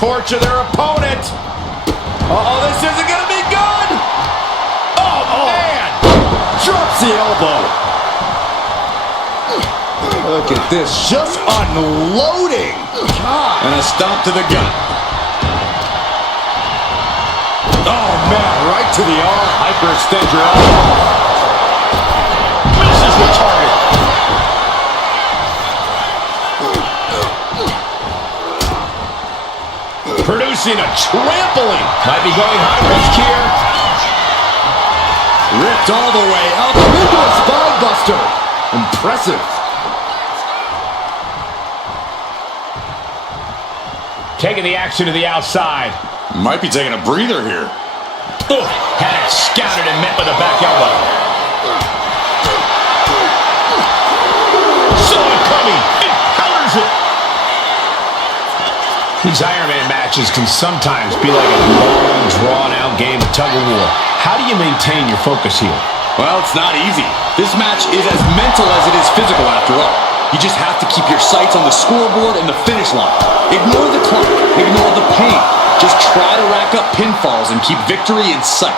torture their opponent. Uh-oh, this isn't going to be good. Oh, man. Drops the elbow. Look at this, just unloading. God. And a stomp to the gut. Oh, man, right to the arm. Hyperextend your elbow. Misses the target. Producing a trampling. Might be going high risk here. Ripped all the way up Into a spine buster. Impressive. Taking the action to the outside. Might be taking a breather here. Ugh, had it scouted and met with a back elbow. Saw it coming. It counters it. These Iron Man matches can sometimes be like a long, drawn-out game of tug-of-war. How do you maintain your focus here? Well, it's not easy. This match is as mental as it is physical after all. You just have to keep your sights on the scoreboard and the finish line. Ignore the clock. Ignore the pain. Just try to rack up pinfalls and keep victory in sight.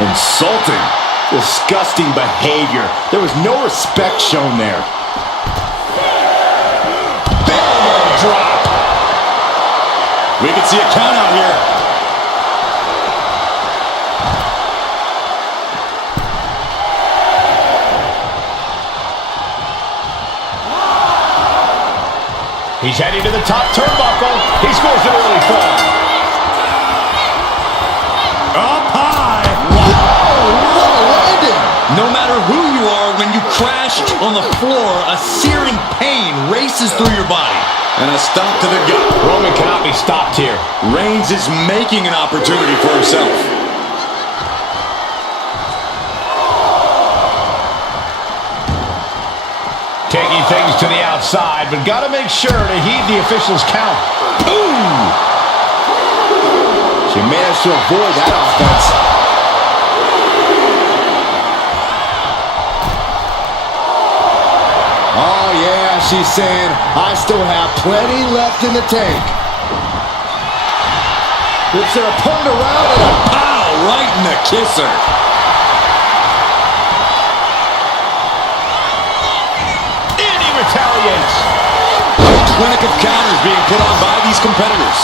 Insulting. Disgusting behavior. There was no respect shown there. Big drop. We can see a count out here. He's heading to the top turnbuckle. He scores an early fall. Up high. Wow, what a landing. No matter who you are, when you crash on the floor, a searing pain races through your body. And a stomp to the gut. Roman cannot be stopped here. Reigns is making an opportunity for himself. Taking things to the outside, but got to make sure to heed the official's count. Ooh! She managed to avoid that offense. Oh, yeah, she's saying, I still have plenty left in the tank. Flips her opponent around and a pow right in the kisser. Retaliates. A clinic of counters being put on by these competitors.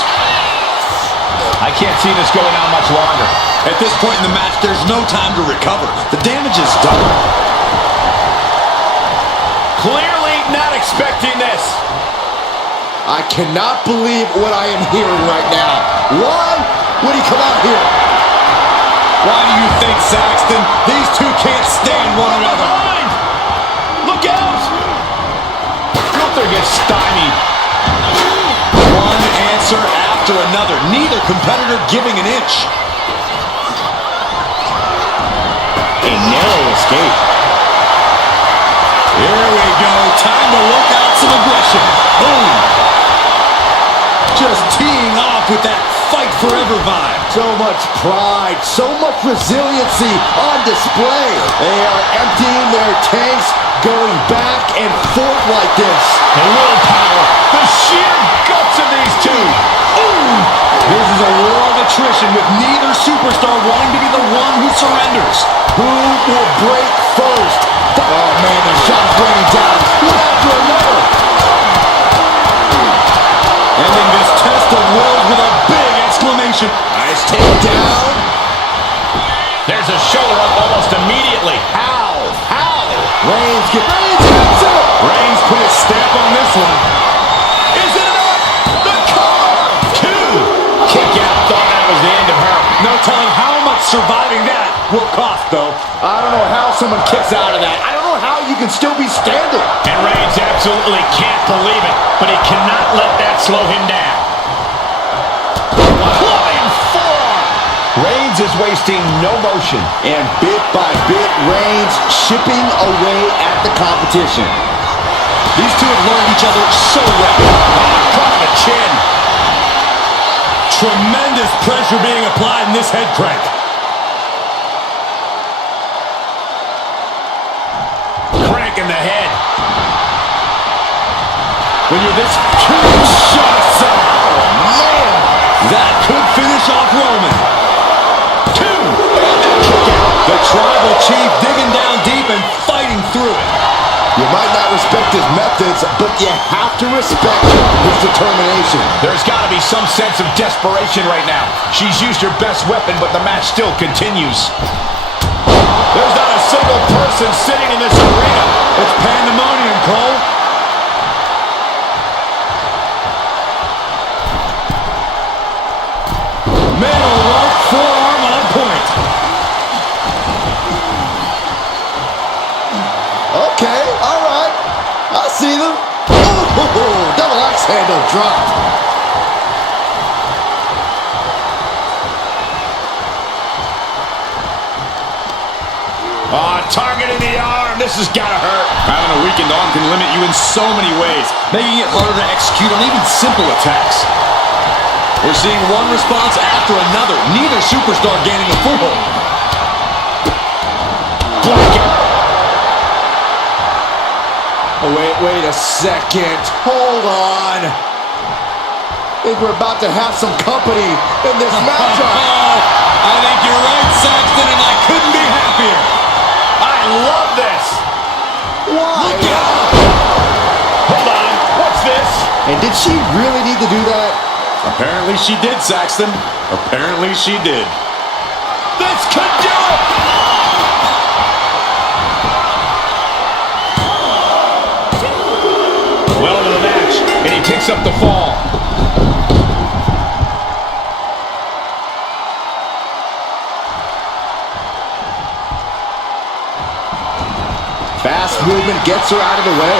I can't see this going on much longer. At this point in the match, there's no time to recover. The damage is done. Clearly not expecting this. I cannot believe what I am hearing right now. Why would he come out here? Why do you think, Saxton? These two can't stand one another. Look out! Gunther gets stymied. One answer after another. Neither competitor giving an inch. A narrow escape. Here we go. Time to work out some aggression. Boom. Just teeing off with that fight forever vibe. So much pride, so much resiliency on display. They are emptying their tanks, going back and forth like this. The willpower, the sheer guts of these two. Ooh. This is a war of attrition with neither superstar wanting to be the one who surrenders. Who will break first? Oh man, the shot's raining down. One after another. Ending this test of wills with a big exclamation. Nice takedown. There's a shoulder up almost immediately. How? Reigns hits it. Reigns put his stamp on this one. Is it enough? The cover. Two. Kick out. Thought that was the end of her. No telling how much surviving that will cost, though. I don't know how someone kicks out of that. I don't know how you can still be standing. And Reigns absolutely can't believe it, but he cannot let that slow him down. Flying forearm. Reigns is wasting no motion. And bit by bit, Reigns chipping away at the competition. These two have learned each other so well. Caught the chin. Tremendous pressure being applied in this head crank. Crank in the head. when you're this Kinshasa. Man, That could finish off Roman. 2. And that kick out. The tribal chief digging down deep and fighting through it. you might not respect his methods, but you have to respect his determination. There's got to be some sense of desperation right now. She's used her best weapon, but the match still continues. There's not a single person sitting in this arena. It's pandemonium, Cole. Middle right forearm on point. Okay, all right. I see them. Ooh, double axe handle dropped. Target in the arm. This has got to hurt. Having a weakened arm can limit you in so many ways, making it harder to execute on even simple attacks. We're seeing one response after another, neither superstar gaining a foothold. Oh, wait a second. Hold on. I think we're about to have some company in this matchup. I think you're right, Saxton, and I couldn't be happier. I love this. Why? Look out! Hold on. What's this? And did she really need to do that? Apparently she did, Saxton. Apparently she did. This could do it. Well into the match, and he picks up the fall. Fast movement gets her out of the way.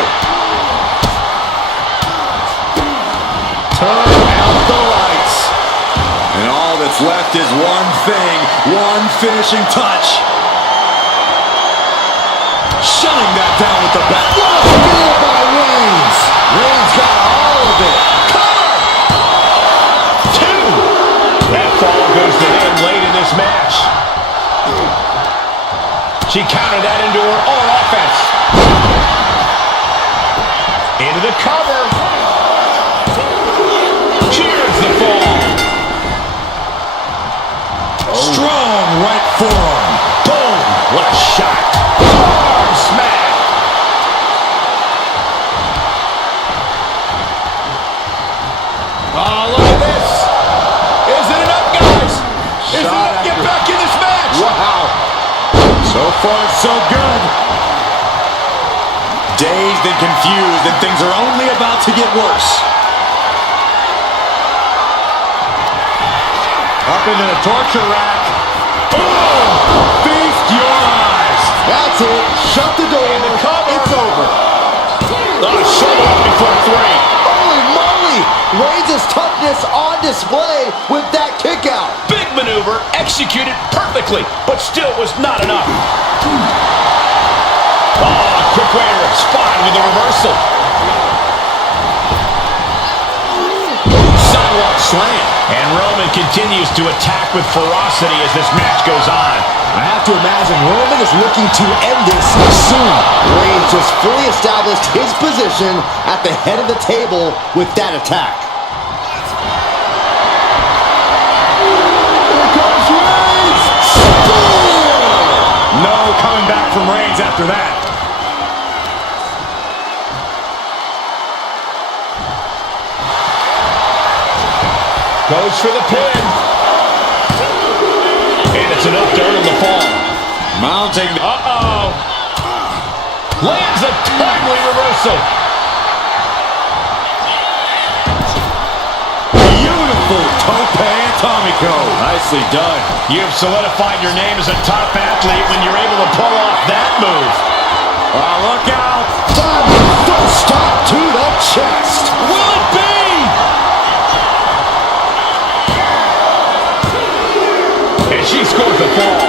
Turn out the lights. And all that's left is one thing, one finishing touch. Shutting that down with the back. What a steal by Reigns. Reigns got all of it. Cover! 2. That fall goes to him late in this match. She countered that into her own offense. Into the cover. Cheers the fall. Strong right forearm. Boom. What a shot. Arm smack. Oh, look at this. Is it enough, guys? Is it enough to get back in this match? Wow. So far, so good. Dazed and confused, and things are only about to get worse. Up into the torture rack. Boom! Feast your eyes. That's it. Shut the door. And the cover. It's over. Shoulder up before 3. Holy moly. Reigns' toughness on display with that kick out. Big maneuver, executed perfectly, but still was not enough. Oh, quick way to respond with a reversal. Sidewalk slam. And Roman continues to attack with ferocity as this match goes on. I have to imagine Roman is looking to end this soon. Reigns just fully established his position at the head of the table with that attack. Here comes Reigns! Spear! No coming back from Reigns after that. Goes for the pin. And it's enough to earn the fall. Mounting. Uh-oh. Lands a timely reversal. Beautiful tope atomico. Nicely done. You've solidified your name as a top athlete when you're able to pull off that move. Look out. First stop to the chest. Will it be? And she scores the fall.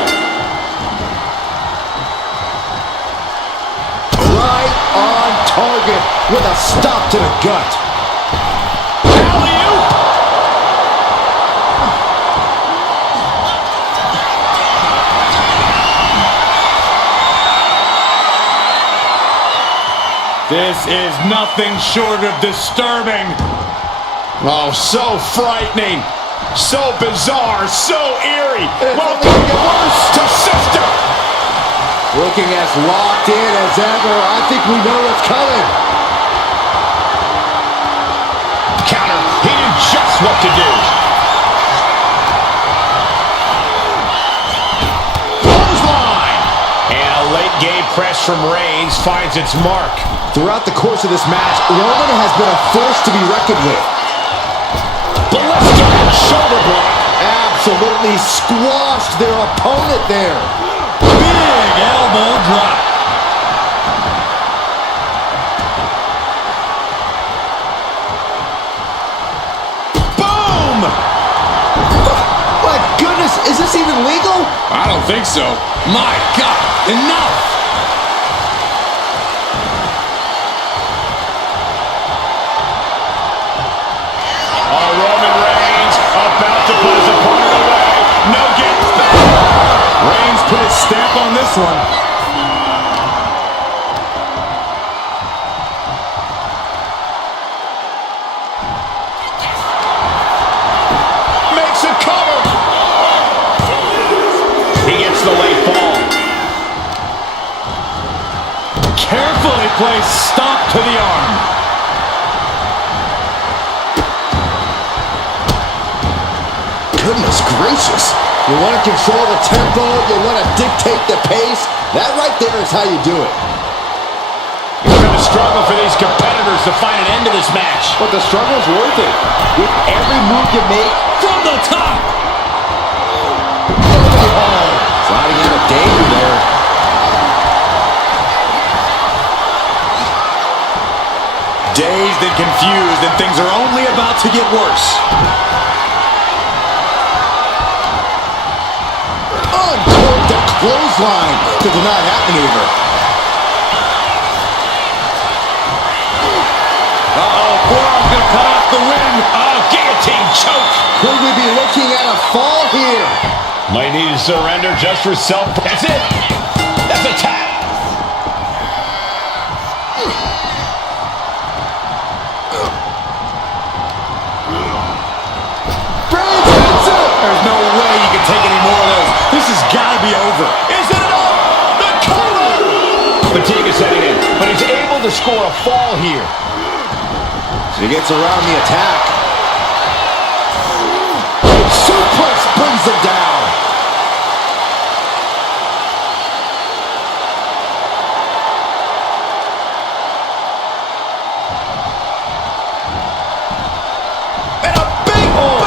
Right on target with a stop to the gut. Alley-oop. This is nothing short of disturbing. Oh, so frightening. So bizarre. So eerie. Well, worse to sister. Looking as locked in as ever. I think we know what's coming. Counter. He knew just what to do. Clothesline. And a late game press from Reigns finds its mark. Throughout the course of this match, Roman has been a force to be reckoned with. Ballistic shoulder block. Absolutely squashed their opponent there. Big elbow drop. Boom! My goodness, is this even legal? I don't think so. My God, enough! Roman Reigns about to put his opponent away. No getting back. Reigns put his stamp on this one. Makes a cover. He gets the late fall. Carefully placed stomp to the arm. Goodness gracious. You want to control the tempo, you want to dictate the pace. That right there is how you do it. It's been a struggle for these competitors to find an end to this match. But the struggle's worth it. With every move you make, From the top! sliding out of danger there. Dazed and confused, and things are only about to get worse. Uncorked the clothesline to deny that maneuver. Uh-oh, forearm's gonna cut off the wind. Oh, guillotine choke. Could we be looking at a fall here? Might need to surrender just for self. That's it. That's a tap. There's no way you can take any more of those. This has got to be over. Is it enough? The cover! Fatigue is setting in, but he's able to score a fall here. He gets around the attack. Suplex brings him down. And a big boot!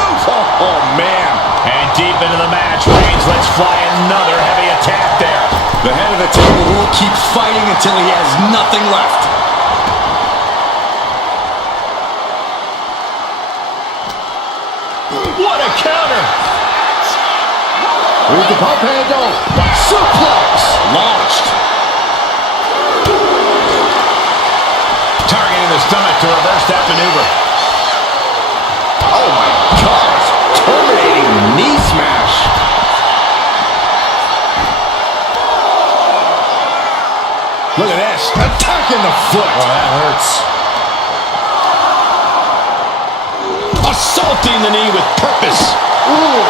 Oh, man. And deep into the match, Reigns lets fly another heavy attack there. The head of the table will keep fighting until he has nothing left. What a counter! Here's the pump handle. Suplex. Launched. Targeting the stomach to reverse that maneuver. Oh my gosh. Terminating knee smash. Look at this. Attacking the foot. Oh, that hurts. Assaulting the knee with purpose. Ooh.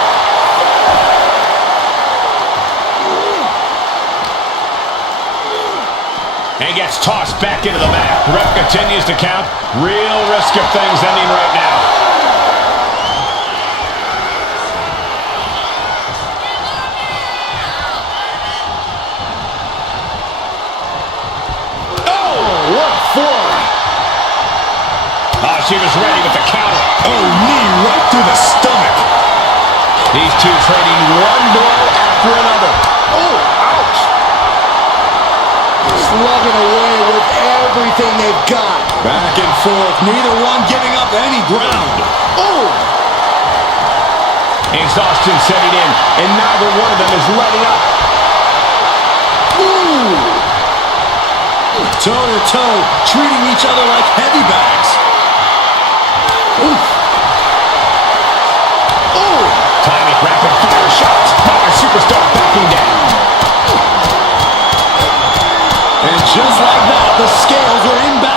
And gets tossed back into the mat. The ref continues to count. Real risk of things ending right now. Oh, what for? Oh, she was ready with the counter. Oh, knee right through the stomach. These two trading one blow after another. Oh, ouch. Slugging away with everything they've got. Back and forth, neither one giving up any ground. Oh. Exhaustion setting in, and neither one of them is letting up. Ooh. Toe-to-toe, treating each other like heavy bags. Oof. Oh. Timing rapid fire shots. Modern superstar backing down. And just like that, the scales are inbound.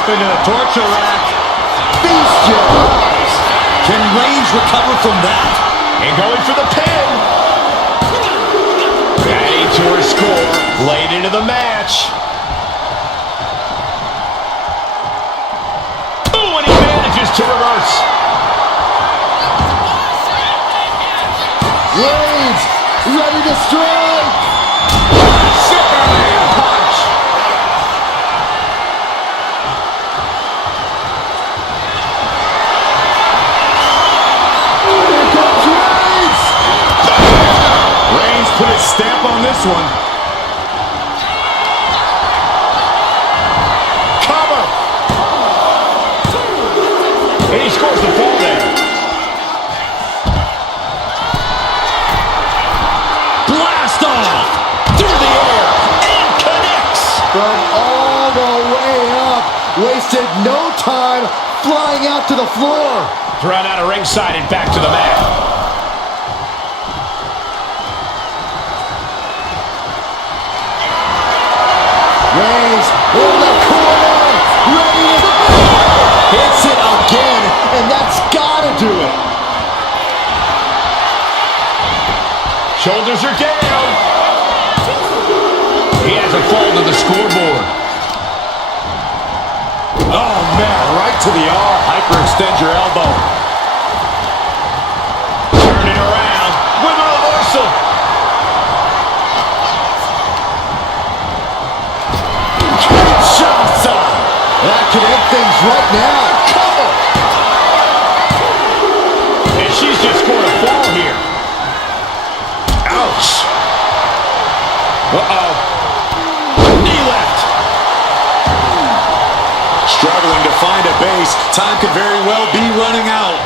Up into the torture rack. Feast your eyes. Can Reigns recover from that? And going for the pin. Adding to her score. Late into the match. Oh, and he manages to reverse. Reigns, ready to strike. Superman punch. Here comes Reigns. Reigns put his stamp on this one. Cover. And he scores the fall there. Blast off! Through the air. And connects. From all the way up. Wasted no time flying out to the floor. Thrown out of ringside and back to the mat. Reigns in the corner. Ready to go. Hits it again, and that's got to do it. Shoulders are down. He has a fall to the scoreboard. Oh, man, right to the arm. Hyperextend your elbow. Turn it around with a reversal. Kinshasa. That could end things right now. Cover. And she's just scored a fall here. Ouch. Uh-oh. Knee left. Struggling to find a base. Time could very well be running out.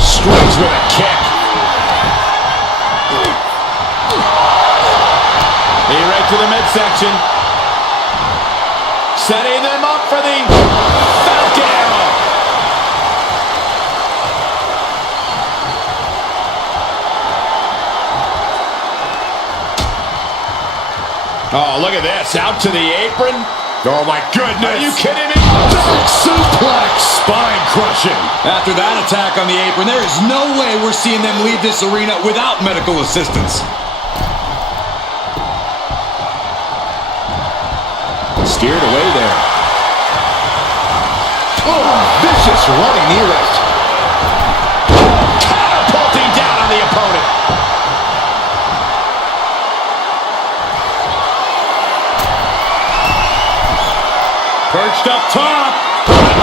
Strikes with a kick. Knee right to the midsection. Setting them up for the Falcon Arrow. Oh, look at this. Out to the apron. Oh, my goodness. Are you kidding me? Back suplex. Spine crushing. After that attack on the apron, there is no way we're seeing them leave this arena without medical assistance. Steered away there. Oh, vicious running knee lift. Catapulting down on the opponent. Perched up top.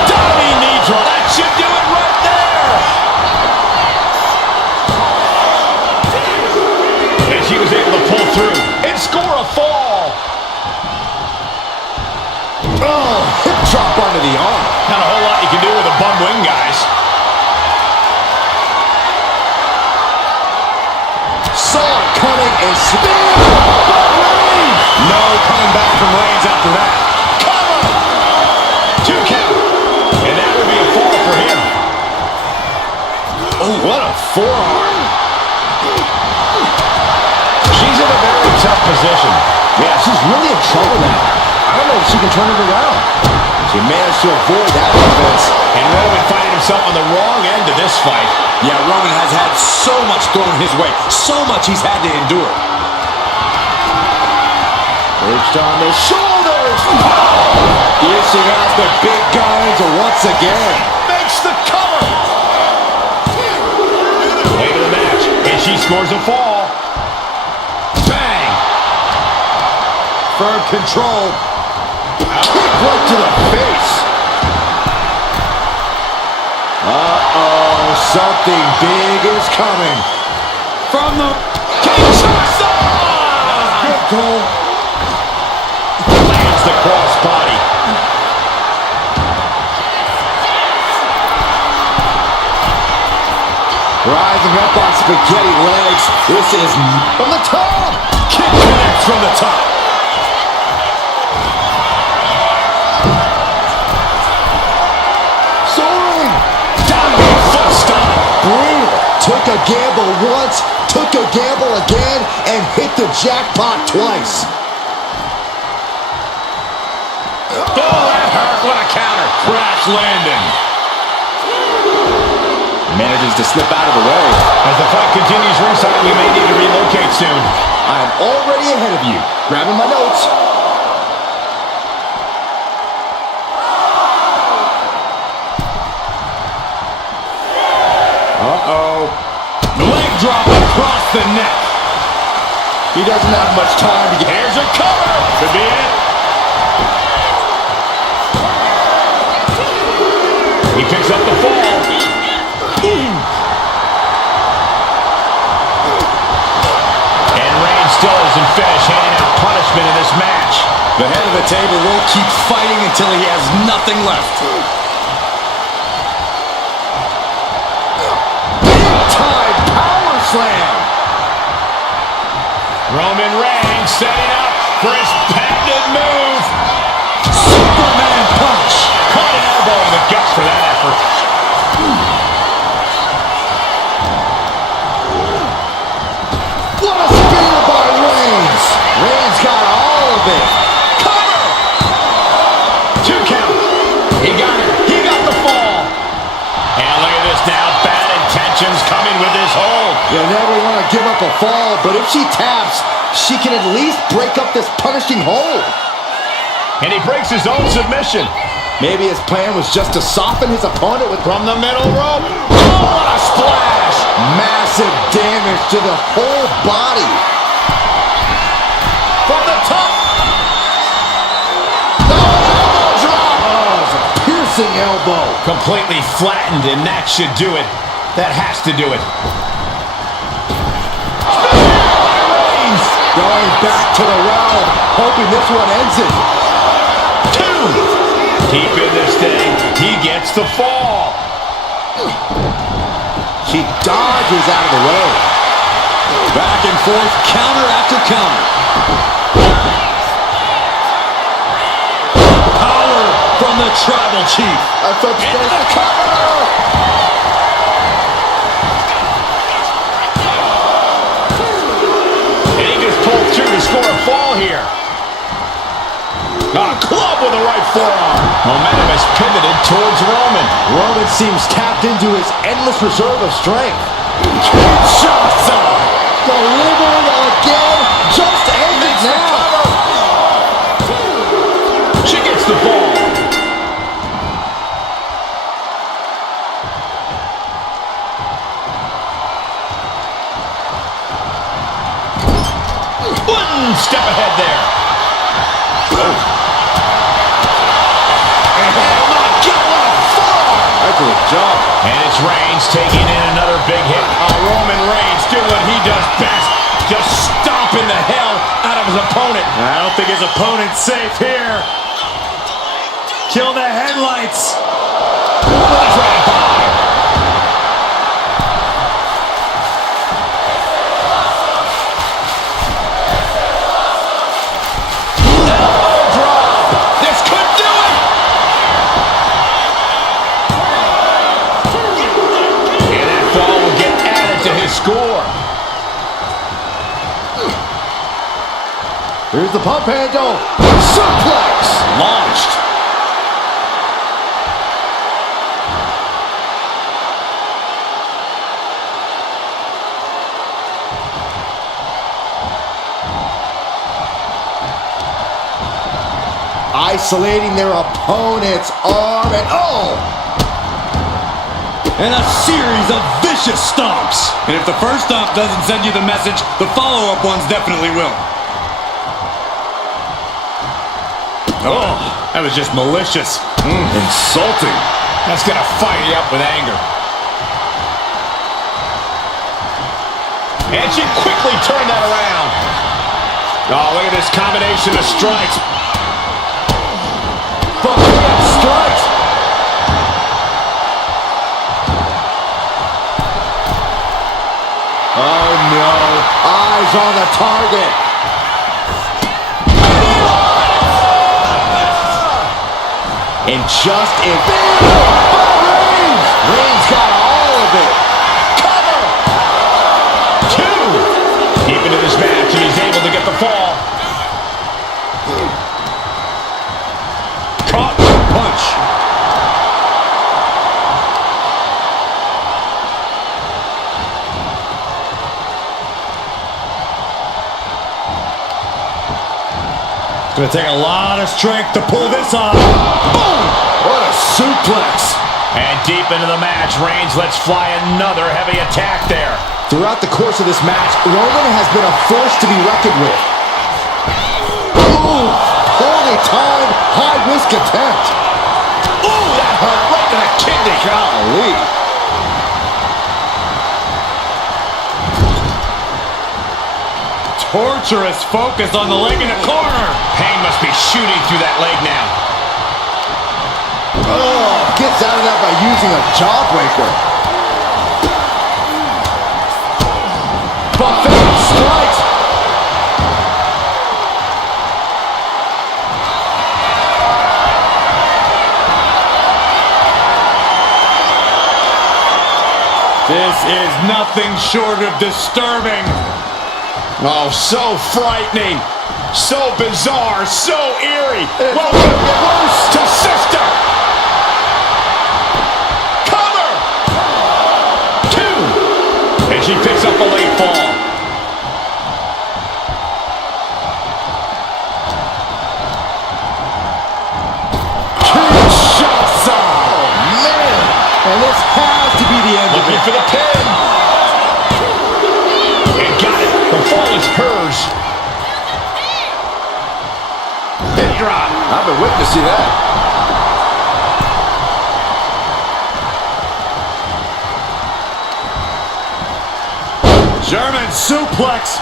Diving knee drop. That should do it right there. And she was able to pull through and score a fall. Oh, hip drop onto the arm. Not a whole lot you can do with a bum wing, guys. Saw it coming and spin. But Reigns. No coming back from Reigns after that. Cover. 2 count. And that would be a fall for him. Oh, what a forearm. She's in a very tough position. Yeah, she's really in trouble now. I don't know if she can turn it around. She managed to avoid that offense. And Roman finding himself on the wrong end of this fight. Yeah, Roman has had so much thrown his way. So much he's had to endure. Perched on the shoulders. Dishing out the big guns once again. Makes the cover. Late in the match. And she scores a fall. Bang. Firm control. Kick right to the face. Uh-oh, something big is coming. From the Kinshasa! Good goal. Lands the crossbody. Rising up on spaghetti legs. This is from the top. Kick connects from the top. Soaring. Down to a foot stomp. Brutal. Took a gamble once, took a gamble again, and hit the jackpot twice. Oh, that hurt. Crash landing. Manages to slip out of the way. As the fight continues ringside, we may need to relocate soon. I am already ahead of you. Grabbing my notes. Uh-oh. Leg drop across the neck. He doesn't have much time to get... Here's a cover. Could be it. He picks up the fall. And Reigns still isn't finished handing out punishment in this match. The head of the table will keep fighting until he has nothing left. Big-time power slam. Roman Reigns setting up for his patented move. Superman punch. Caught an elbow in the gut for that effort. What a spear by Reigns. Reigns got all of it. Cover! 2 count. He got it. He got the fall. And look at this now. Bad intentions coming with this hold. You never want to give up a fall, but if she taps, she can at least break up this punishing hold. And he breaks his own submission. Maybe his plan was just to soften his opponent with... From the middle rope. Oh, what a splash! Massive damage to the whole body. From the top. Elbow drop. Oh, it's a piercing elbow. Completely flattened, and that should do it. That has to do it. Going back to the well, hoping this one ends it. 2. Deep in this thing, he gets the fall. She dodges out of the way. Back and forth, counter after counter. Power from the Tribal Chief. I thought Into the cover. And he just pulled through to score a fall here. A club with the right forearm. Momentum has pivoted towards Roman. Roman seems tapped into his endless reserve of strength. Kinshasa. Delivered again. Just ended now. She gets the ball. One step ahead there. Excellent job. And it's Reigns taking in another big hit. Roman Reigns doing what he does best. Just stomping the hell out of his opponent. I don't think his opponent's safe here. Kill the headlights. That's right by. Elbow drop. This could do it. And that fall will get added to his score. Here's the pump handle. Suplex. Launched. Isolating their opponent's arm and And a series of vicious stomps. And if the first stomp doesn't send you the message, the follow-up ones definitely will. Oh, that was just malicious. Insulting. That's going to fire you up with anger. And she quickly turned that around. Oh, look at this combination of strikes. strikes. Oh no, eyes on the target. And just in Reigns! Reigns got all of it. Cover! 2. Deep into this match, and he's able to get the fall. Caught with a punch. Gonna take a lot of strength to pull this off. Boom! What a suplex. And deep into the match, Reigns lets fly another heavy attack there. Throughout the course of this match, Roman has been a force to be reckoned with. Ooh, poorly timed, high-risk attempt. Ooh, that hurt right to the kidney. Golly. Torturous focus on the leg in the corner. Pain must be shooting through that leg now. Oh, gets out of that by using a jawbreaker. Buffet strikes. This is nothing short of disturbing. Oh, so frightening. So bizarre. So eerie. Welcome to Sister. Cover. 2. And she picks up a late fall. Kinshasa. Oh, man. And this has to be the end of Looking it. for the pin. And got it. The fall is hers. Pin drop. I've been waiting to see that. German suplex.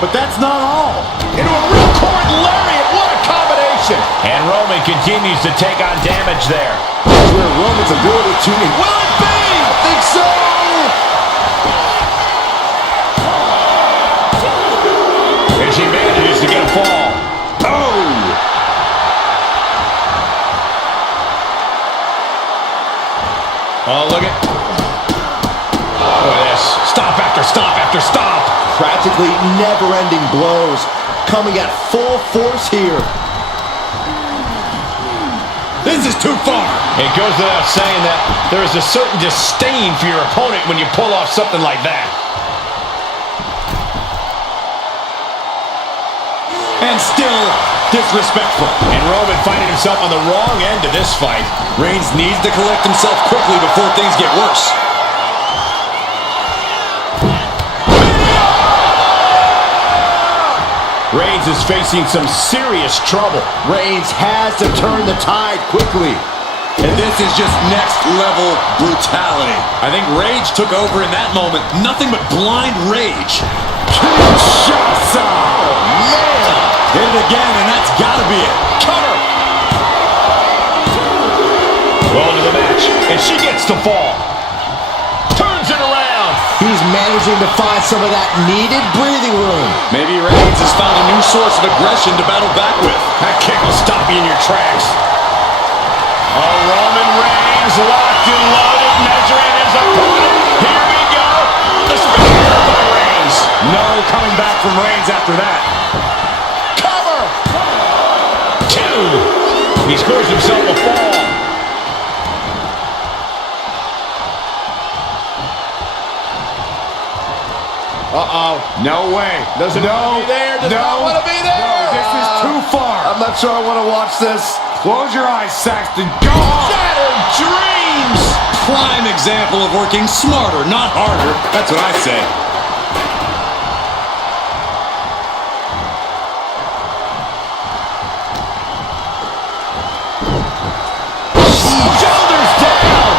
But that's not all. Into a real cord lariat. What a combination. And Roman continues to take on damage there. That's where Roman's ability to... Will it be? I think so. And she manages to get a fall. Oh. Oh, look at this. Stop after stop after stop. Practically never-ending blows coming at full force here. This is too far. It goes without saying that there is a certain disdain for your opponent when you pull off something like that. And still disrespectful. And Roman finding himself on the wrong end of this fight. Reigns needs to collect himself quickly before things get worse. Reigns is facing some serious trouble. Reigns has to turn the tide quickly. And this is just next level brutality. I think rage took over in that moment. Nothing but blind rage. Kinshasa! Oh, man! Hit it again, and that's gotta be it. Cover! Well into the match, and she gets the fall. Turns it around. He's managing to find some of that needed breathing room. Maybe Reigns has found a new source of aggression to battle back with. That kick will stop you in your tracks. Oh, Roman Reigns locked and loaded, measuring his opponent. Here we go. The spear by Reigns. No coming back from Reigns after that. Cover. 2. He scores himself a fall. Uh-oh. No way. Doesn't want to be there. Does not want to be there. No, this is too far. I'm not sure I want to watch this. Close your eyes, Saxton. Go on. Shattered dreams. Prime example of working smarter, not harder. That's what I say. Shoulders down.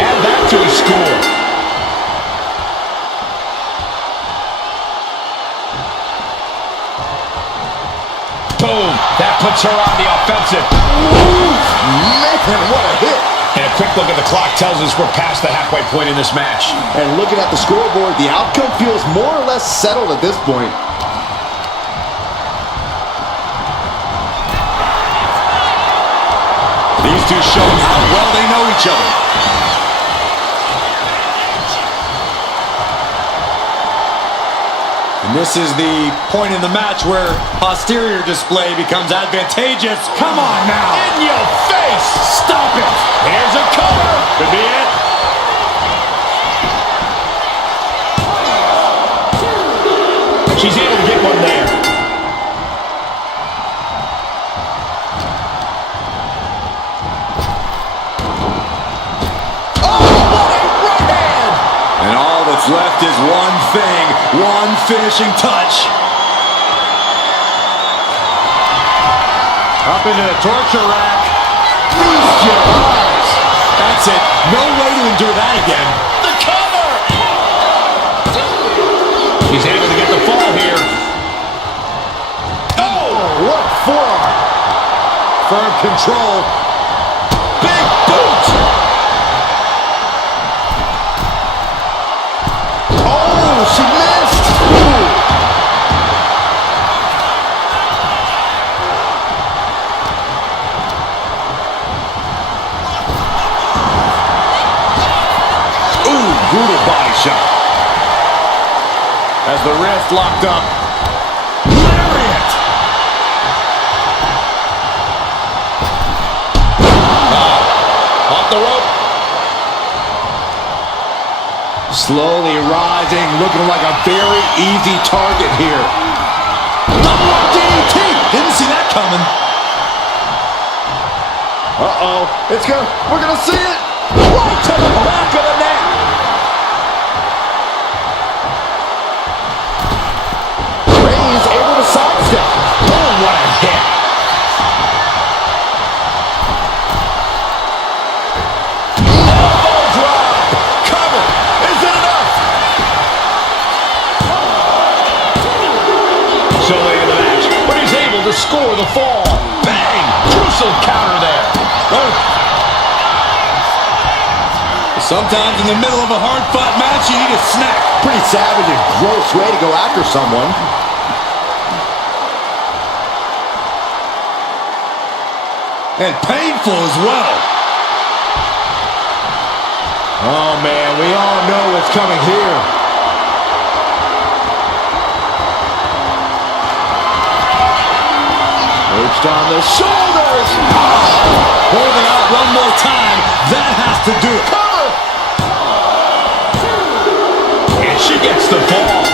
Add that to his score. Boom. That puts her on the offensive. Man, what a hit. And a quick look at the clock tells us we're past the halfway point in this match. And looking at the scoreboard, the outcome feels more or less settled at this point. These two showing how well they know each other. And this is the point in the match where posterior display becomes advantageous. Come on now. In your face. Stop it. Here's a cover. Could be it. She's able to get one there. And all that's left is one thing, one finishing touch. Up into the torture rack. Feast your eyes. That's it. No way to endure that again. The cover! He's able to get the fall here. Oh, what a forearm. Firm control. Big boot. Oh, she missed. Ooh, brutal body shot. As the wrist locked up. Lariat. Off the rope. Slowly rising, looking like a very easy target here. Double up DDT. Didn't see that coming. Uh-oh. We're gonna see it. Right to the back of the neck. Reigns able to sidestep. Oh, what a hit. Elbow drop. Cover. Is it enough? So late in the match, but he's able to score the fall. Bang! Crucial counter there. Oh. Sometimes in the middle of a hard-fought match, you need a snack. Pretty savage and gross way to go after someone. And painful as well. Oh, man, we all know what's coming here. Reached on the shoulders. Holding out one more time. That has to do it. And she gets the fall.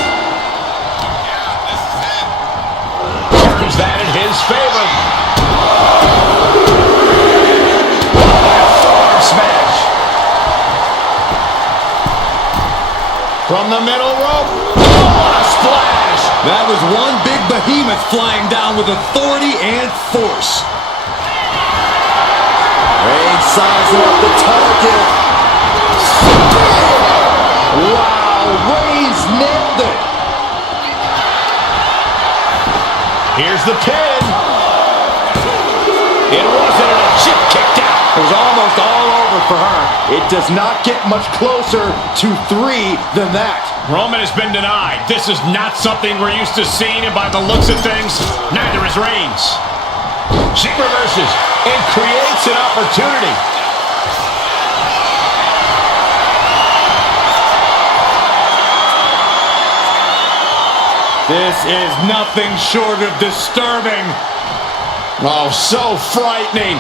Turns that in his favor. Arm smash. From the middle rope. Oh, what a splash. That was one big behemoth flying down with authority and force. Reigns sizing up the target. Wow, Reigns nailed it. Here's the pin. It wasn't enough. She kicked out. It was almost all over for her. It does not get much closer to 3 than that. Roman has been denied. This is not something we're used to seeing, and by the looks of things, neither is Reigns. She reverses and creates an opportunity. This is nothing short of disturbing. Oh, so frightening.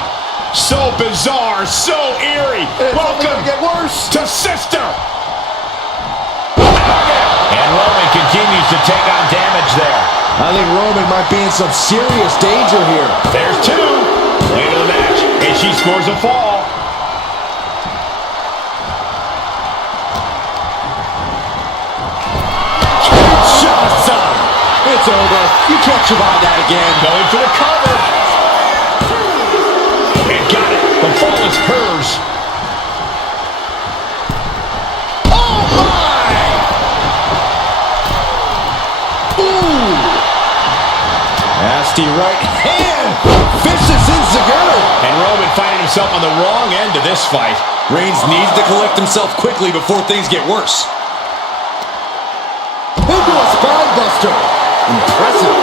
So bizarre. So eerie. It's only Welcome gonna get worse. to Sister. And Roman continues to take on damage there. I think Roman might be in some serious danger here. There's 2. Late in the match, and she scores a fall. It's over. You can't survive that again. Going for the cover. And got it. The fall is hers. Oh my! Ooh! Nasty right hand. Vicious enziguri. And Roman finding himself on the wrong end of this fight. Reigns needs to collect himself quickly before things get worse. Into a spine buster. Impressive.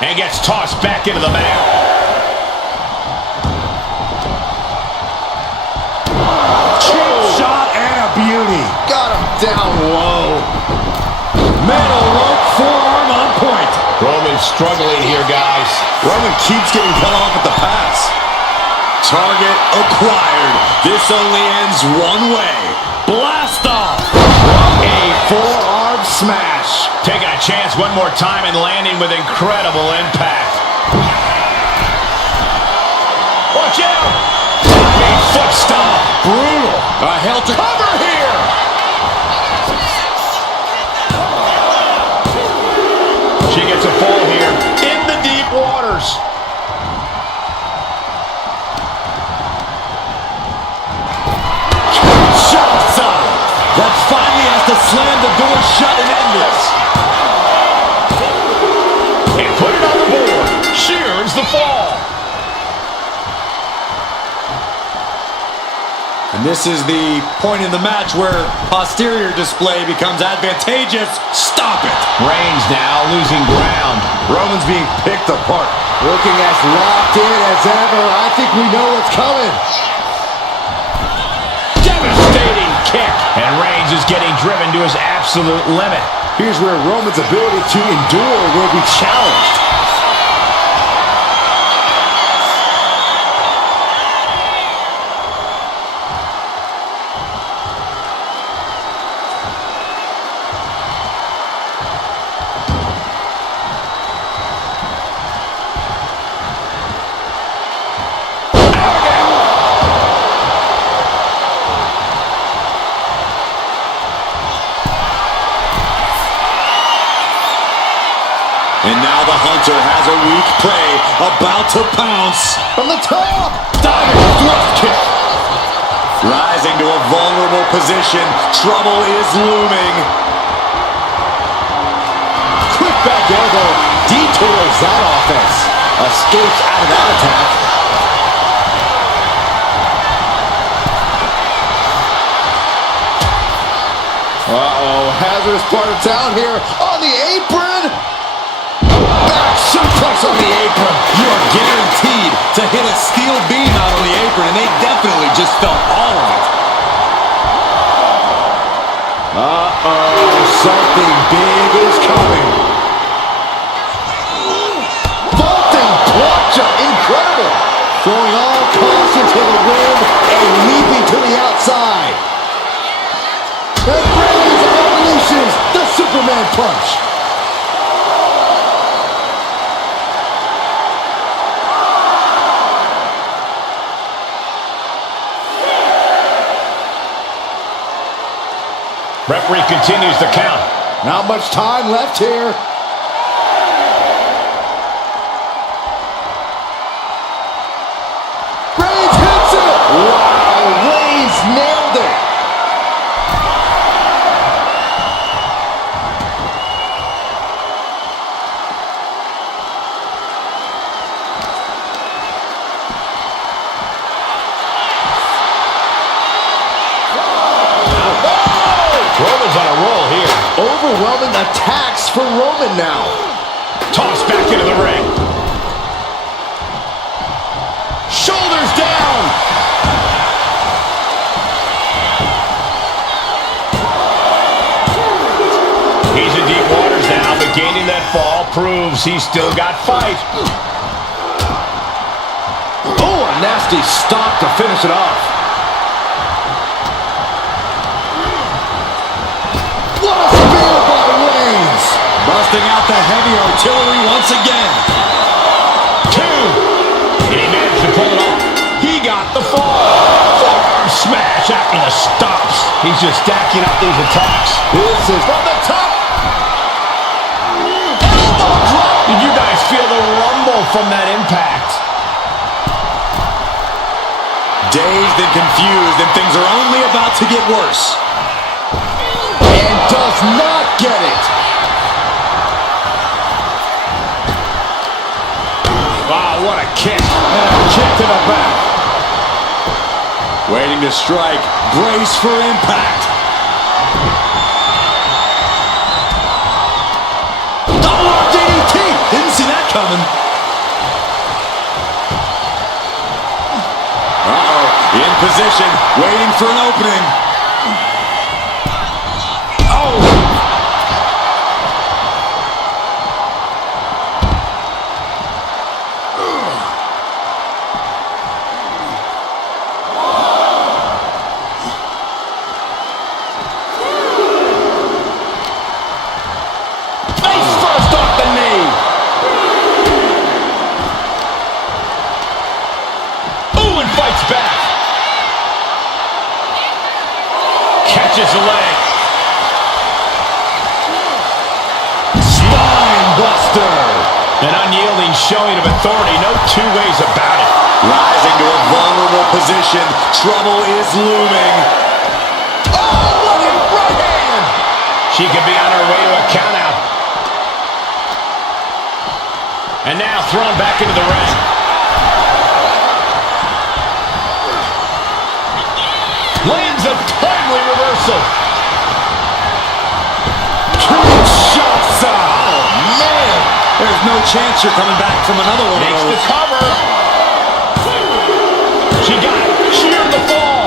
And gets tossed back into the mat. Cheap shot. Middle rope forearm on point. Roman struggling here, guys. Roman keeps getting cut off at the pass. Target acquired. This only ends one way. Blast off. A forearm smash. Taking a chance one more time and landing with incredible impact. Watch out! Big foot stomp. Brutal. A helter. Cover here! She gets a fall here in the deep waters. Shots up. That finally has to slam the door shut and end this. And put it on the board. Shears the fall. And this is the point in the match where posterior display becomes advantageous. Stop it. Reigns now losing ground. Roman's being picked apart. Looking as locked in as ever. I think we know what's coming. Devastating kick. And Reigns is getting driven to his absolute limit. Here's where Roman's ability to endure will be challenged. And now the hunter has a weak prey about to pounce. From the top. Diving thrust kick. Rising to a vulnerable position. Trouble is looming. Quick back elbow. Detours that offense. Escapes out of that attack. Uh-oh. Hazardous part of town here. On the apron. Back suplex on the apron. You are guaranteed to hit a steel beam out on the apron, and they definitely just felt all of it. Uh-oh. Something big is coming. Vaulting plancha. Incredible. Throwing all caution to the wind and leaping to the outside. And Reigns unleashes the Superman punch. Referee continues the count. Not much time left here. Reigns hits it! Wow, Reigns nailed it! Roman's on a roll here. Overwhelming attacks for Roman now. Tossed back into the ring. Shoulders down. He's in deep waters now, but gaining that fall proves he's still got fight. Oh, a nasty stop to finish it off. What a spear by Reigns. Busting out the heavy artillery once again. Two. And he managed to pull it off. He got the fall. Forearm smash after the stops. He's just stacking up these attacks. This is from the top. Elbow drop. Did you guys feel the rumble from that impact? Dazed and confused, and things are only about to get worse. And does not get it. Wow, what a kick. And a kick to the back. Waiting to strike. Brace for impact. Double DDT. Didn't see that coming. Uh-oh. In position. Waiting for an opening. catches the leg. Spine buster. An unyielding showing of authority. No two ways about it. Rising to a vulnerable position. Trouble is looming. Oh, what a right hand. She could be on her way to a countout. And now thrown back into the ring. Lands a timely reversal. Kinshasa. Oh, man. There's no chance you're coming back from another one Makes of the those. cover. She got it. She earned the fall.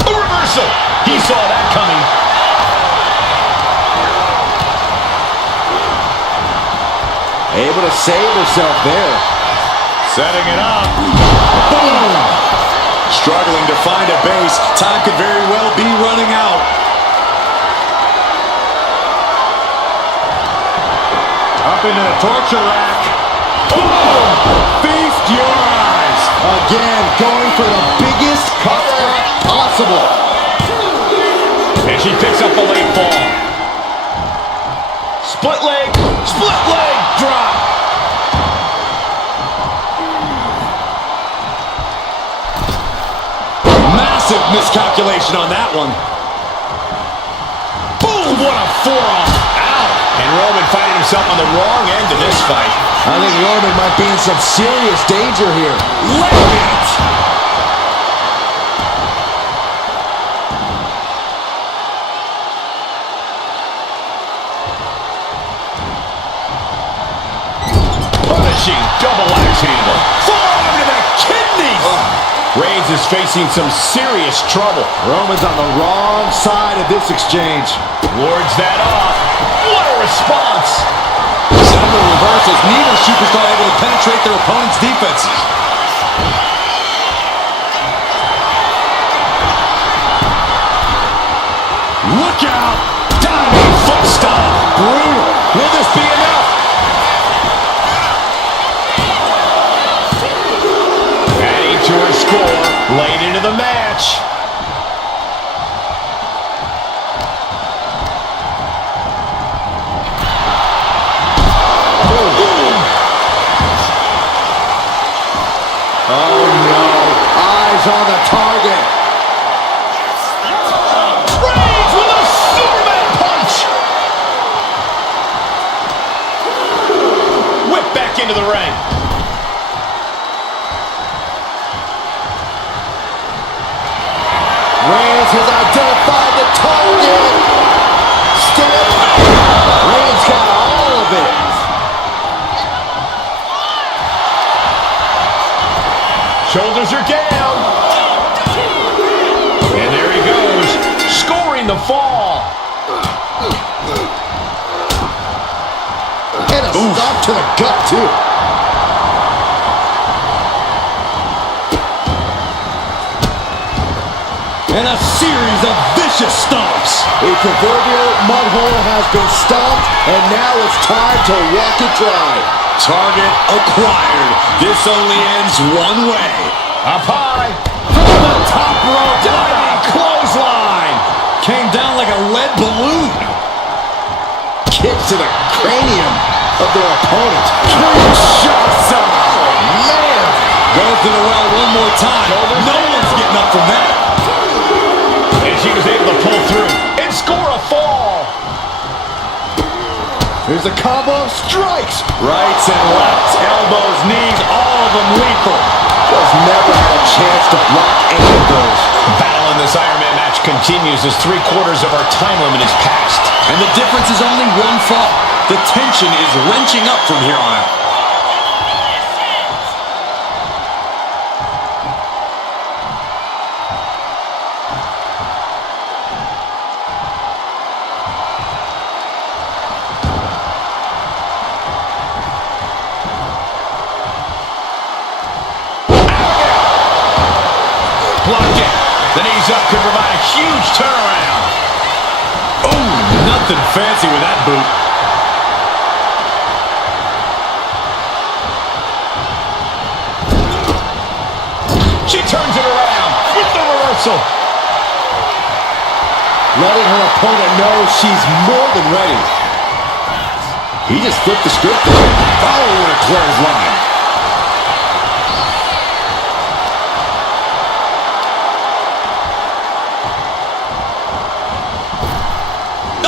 A reversal. He saw that coming. Able to save herself there. Setting it up. Boom. Struggling to find a base. Time could very well be running out. Up into the torture rack. Oh! Feast your eyes. Again, going for the biggest cover possible. And she picks up a late fall. Split leg drop. Massive miscalculation on that one. Boom, what a forearm. Ow. And Roman finding himself on the wrong end of this fight. I think Roman might be in some serious danger here. Leg it. Punishing double axe handle. Forearm to the kidneys. Reigns is facing some serious trouble. Roman's on the wrong side of this exchange. Wards that off. What a response. Several reversals. Neither superstar able to penetrate their opponent's defenses. Look out. Diving foot stomp. Brutal. Will this be enough? Adding to her score. Late into the match. Oh no, eyes on the target. Reigns with a Superman punch. Whip back into the ring. Reigns has identified the target. Step. Reigns got all of it. Shoulders are down. And there he goes, scoring the fall. And a stop to the gut, too. And a series of vicious stomps. A proverbial mud hole has been stomped, and now it's time to walk it dry. Target acquired. This only ends one way. Up high. From the top rope. Diving clothesline. Came down like a lead balloon. Kicks to the cranium of their opponent. Kinshasa. Oh, man. Goes to the well one more time. No one's getting up from that. And she was able to pull through and score a fall. There's a combo of strikes. Rights and lefts, elbows, knees, all of them lethal. Just never had a chance to block any of those. Battle in this Iron Man match continues as 3/4 of our time limit is passed. And the difference is only one fall. The tension is wrenching up from here on out. Blocked it. The knees up could provide a huge turnaround. Oh, nothing fancy with that boot. She turns it around with the reversal. Letting her opponent know she's more than ready. He just flipped the script there. Oh, what a clothesline.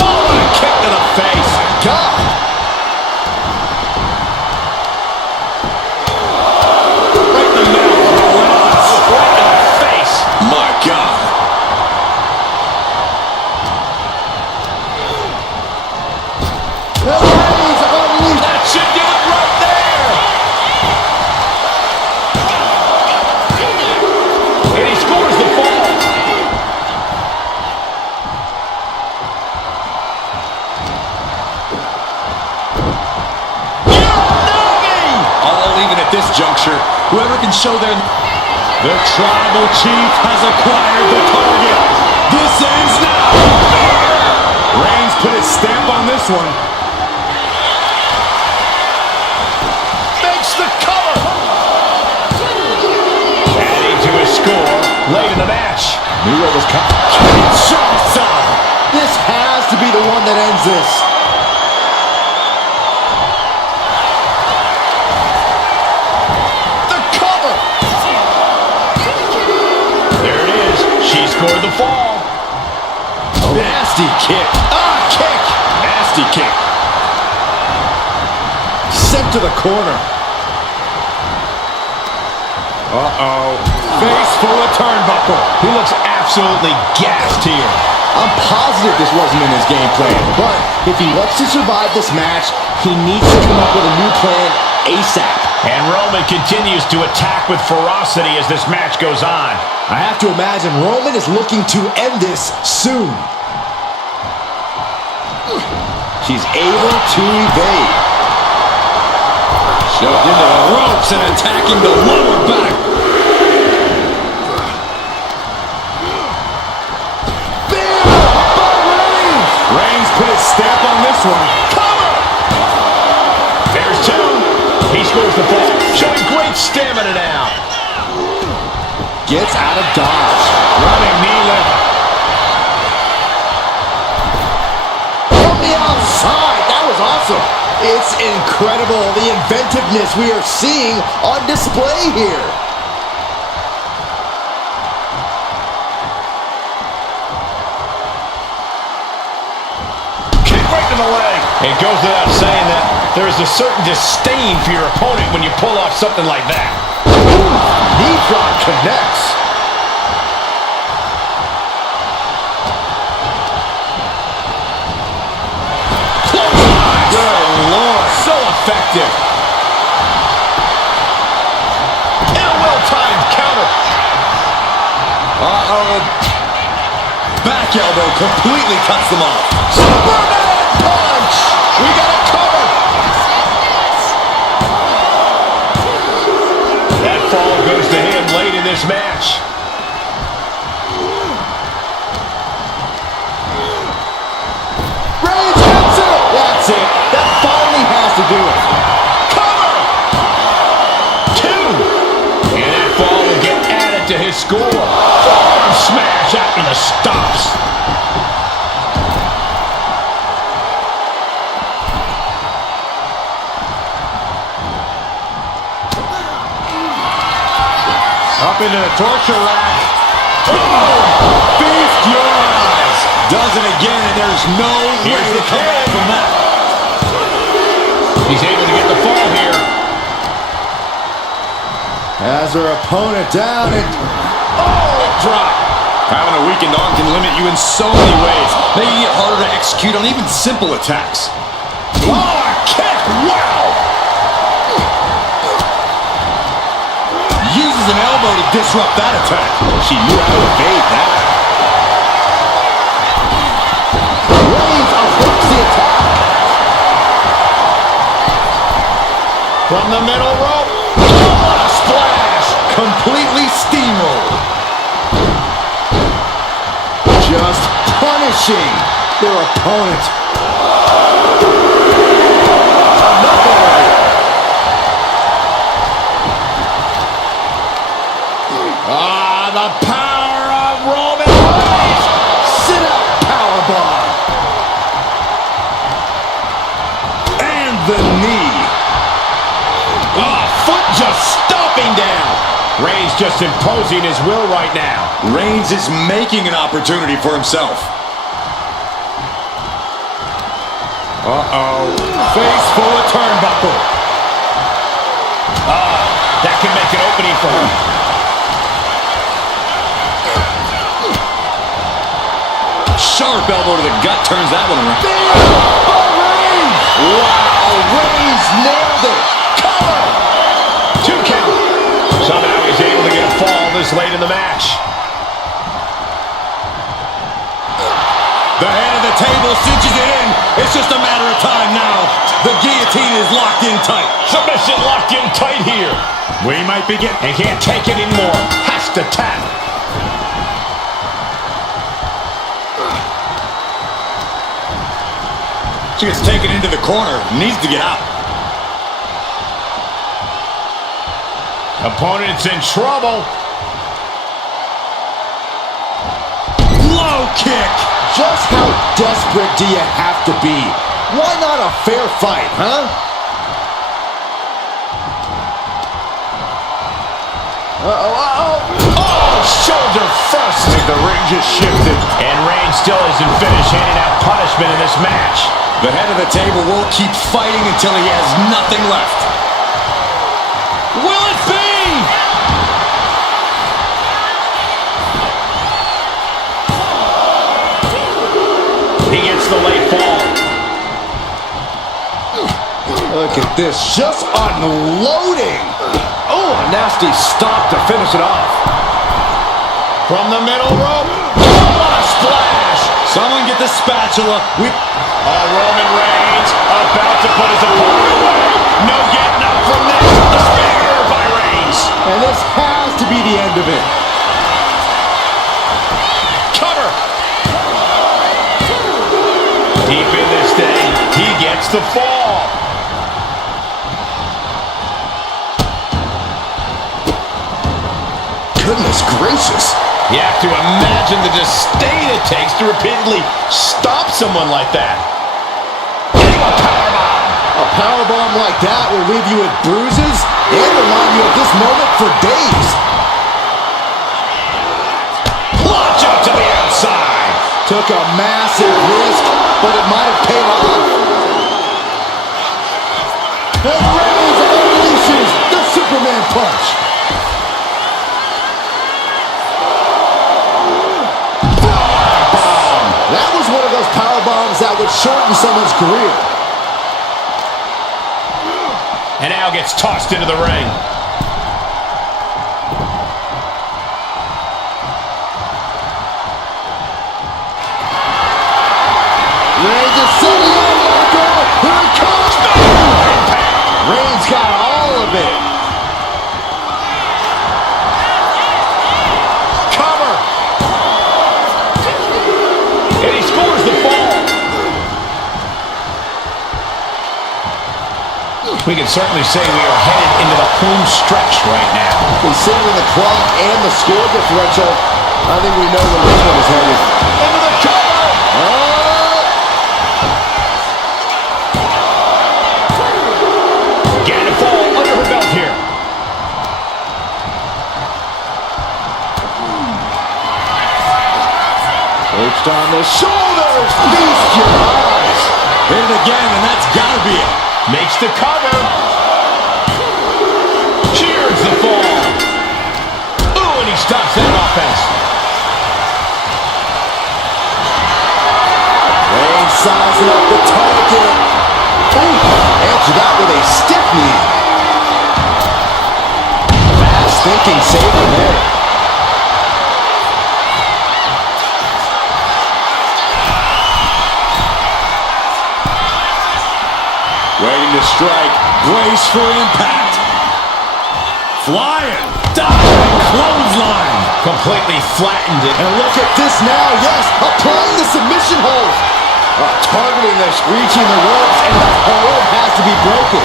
Oh, what a kick to the face. God. Right in the middle. Right in the face. My God. That should do it right there. And he scores the fall. All even at this juncture. Whoever can show their... The Tribal Chief has acquired the target. This ends now. Reigns put his stamp on this one. Makes the cover. Adding to his score late in the match. Knew what was coming. This has to be the one that ends this. The cover. There it is. She scored the fall. Nasty kick. Kick. Nasty kick. Sent to the corner. Uh-oh. Face full of turnbuckle. He looks absolutely gassed here. I'm positive this wasn't in his game plan, but if he wants to survive this match, he needs to come up with a new plan ASAP. And Roman continues to attack with ferocity as this match goes on. I have to imagine Roman is looking to end this soon. She's able to evade. Shoved into the ropes and attacking the lower back. Reigns put his stamp on this one. Cover! There's two. He scores the fall, showing great stamina now. Gets out of dodge. Running knee lift. From the outside. That was awesome. It's incredible, the inventiveness we are seeing on display here. Kick right to the leg. It goes without saying that there is a certain disdain for your opponent when you pull off something like that. Knee drop connects. Good Lord, so effective. And a well-timed counter. Uh-oh. Back elbow completely cuts them off. Superman punch. We got a cover. That fall goes to him late in this match. Reigns gets it. That's it. That finally has to do it. Cover. Two. And that fall will get added to his score. Forearm smash after the stops. Up into the torture rack. Feast your eyes. Does it again, and there's no way to come back from that. He's able to get the fall here. Has her opponent down and... Drop. Having a weakened arm can limit you in so many ways, making it harder to execute on even simple attacks. Oh, a kick! Wow! Uses an elbow to disrupt that attack. She knew how to evade that. Reigns averts the attack. From the middle rope. Oh, what a splash! Completely steamrolled. Just punishing their opponent. Another right. the knee. Oh, foot just stomping down. Reigns just imposing his will right now. Reigns is making an opportunity for himself. Uh-oh. Face full of turnbuckle. That can make an opening for him. Sharp elbow to the gut turns that one around. Wow, Reigns nailed it. Cover. 2 count. Somehow he's able to get a fall this late in the match. The head of the table cinches it in. It's just a matter of time now. The guillotine is locked in tight. Submission locked in tight here. We might be getting... And can't take it anymore. Has to tap. She gets taken into the corner. Needs to get out. Opponent's in trouble. Low kick. Just how desperate do you have to be? Why not a fair fight, huh? Oh, shoulder first. I think the ring just shifted. And Reigns still isn't finished handing out punishment in this match. The head of the table will keep fighting until he has nothing left. Will it be? He gets the late fall. Look at this, just unloading. Oh, a nasty stop to finish it off. From the middle rope. What a splash. Someone get the spatula. Roman Reigns about to put his opponent away. No getting up from this. The spear by Reigns. And this has to be the end of it. Cover. Deep in this thing, he gets the fall. Goodness gracious. You have to imagine the disdain it takes to repeatedly stop someone like that. A powerbomb like that will leave you with bruises and remind you of this moment for days. Launch out to the outside. Took a massive risk, but it might have paid off. And Reigns unleashes the Superman punch. That was one of those power bombs that would shorten someone's career. And now gets tossed into the ring. Reigns is setting up. Here it comes. Reigns got all of it. Cover. And he scores the fall. We can certainly say we are headed into the home stretch right now. Considering the clock and the score differential, I think we know where this one is headed. Into the cover. Getting a fall under her belt here. Perched on the shoulders. Feast your eyes. Hit it again, and that's gotta be it. Makes the cover. Cheers the fall. Ooh, and he stops that offense. Reigns sizing up the target. Ooh, answered that with a stiff knee. Fast thinking saving there. Waiting to strike. Brace for impact. Flying. Diving clothesline. Completely flattened it. And look at this now, yes, applying the submission hold. Targeting this, reaching the ropes, and the hold has to be broken.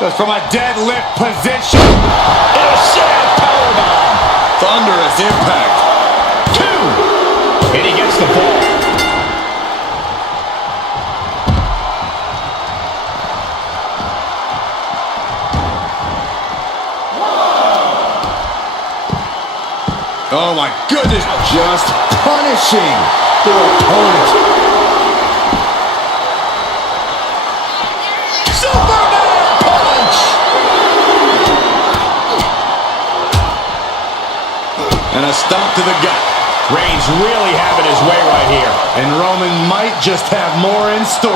Just from a deadlift position. And a sad powerbomb. Thunderous impact. 2. And he gets takes the fall. Oh my goodness. Just punishing their opponent. Superman punch! And a stomp to the gut. Reigns really having his way right here. And Roman might just have more in store.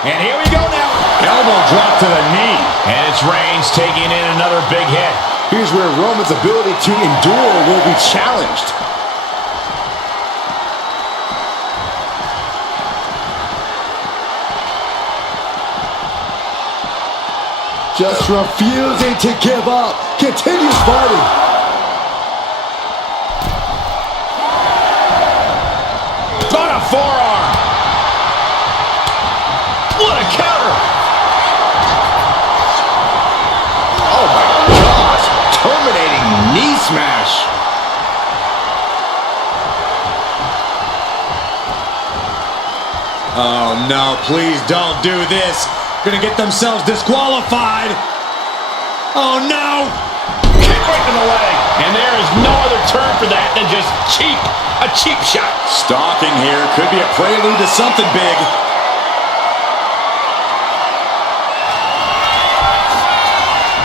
And here we go now. Elbow drop to the knee. And it's Reigns taking in another big hit. Here's where Roman's ability to endure will be challenged. Just refusing to give up. Continues fighting. On a forearm. What a counter. Oh my gosh. Terminating knee smash. Oh no, please don't do this. Gonna get themselves disqualified. Oh no! Kick right to the leg. And there is no other term for that than just cheap. A cheap shot. Stalking here could be a prelude to something big.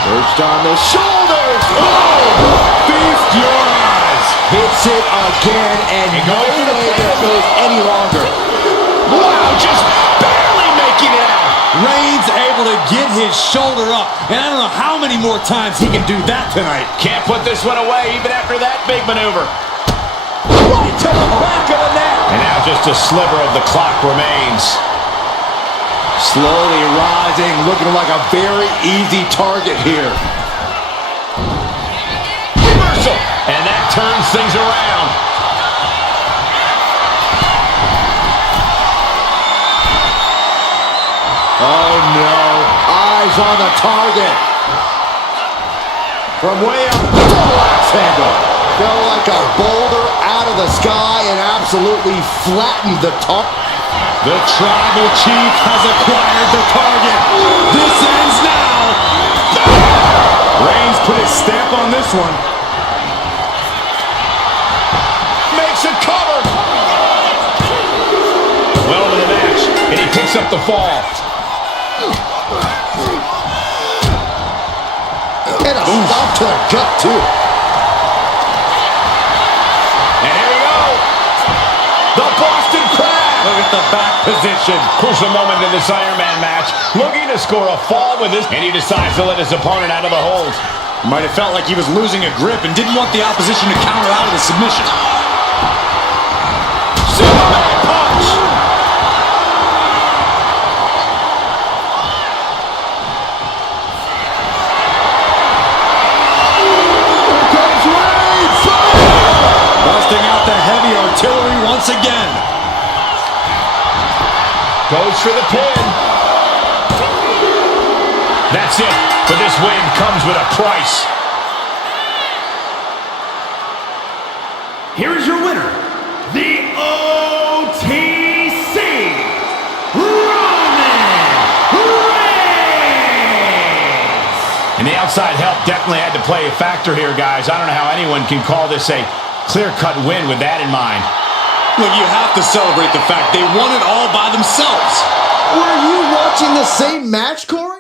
Perched on the shoulders. Oh! Feast your eyes. Hits it again, and no way that goes any longer. Wow, just barely making it out. Reigns able to get his shoulder up, and I don't know how many more times he can do that tonight. Can't put this one away even after that big maneuver. Right to the back of the neck. And now just a sliver of the clock remains. Slowly rising, looking like a very easy target here. Reversal. And that turns things around. Oh no, eyes on the target. From way up, double axe handle. Fell like a boulder out of the sky and absolutely flattened the top. The tribal chief has acquired the target. This ends now. Reigns put his stamp on this one. Makes a cover. Well into the match, and he picks up the fall. And a stop to the gut, too. And here we go. The Boston Crab. Look at the back position. Crucial moment in this Iron Man match. Looking to score a fall with this, and he decides to let his opponent out of the hold. Might have felt like he was losing a grip and didn't want the opposition to counter out of the submission. Superman punch. Busting out the heavy artillery once again. Goes for the pin. That's it. But this win comes with a price. Here is your winner, the OTC, Roman Reigns. And the outside help definitely had to play a factor here, guys. I don't know how anyone can call this a clear-cut win with that in mind. Look, you have to celebrate the fact they won it all by themselves. Were you watching the same match, Corey?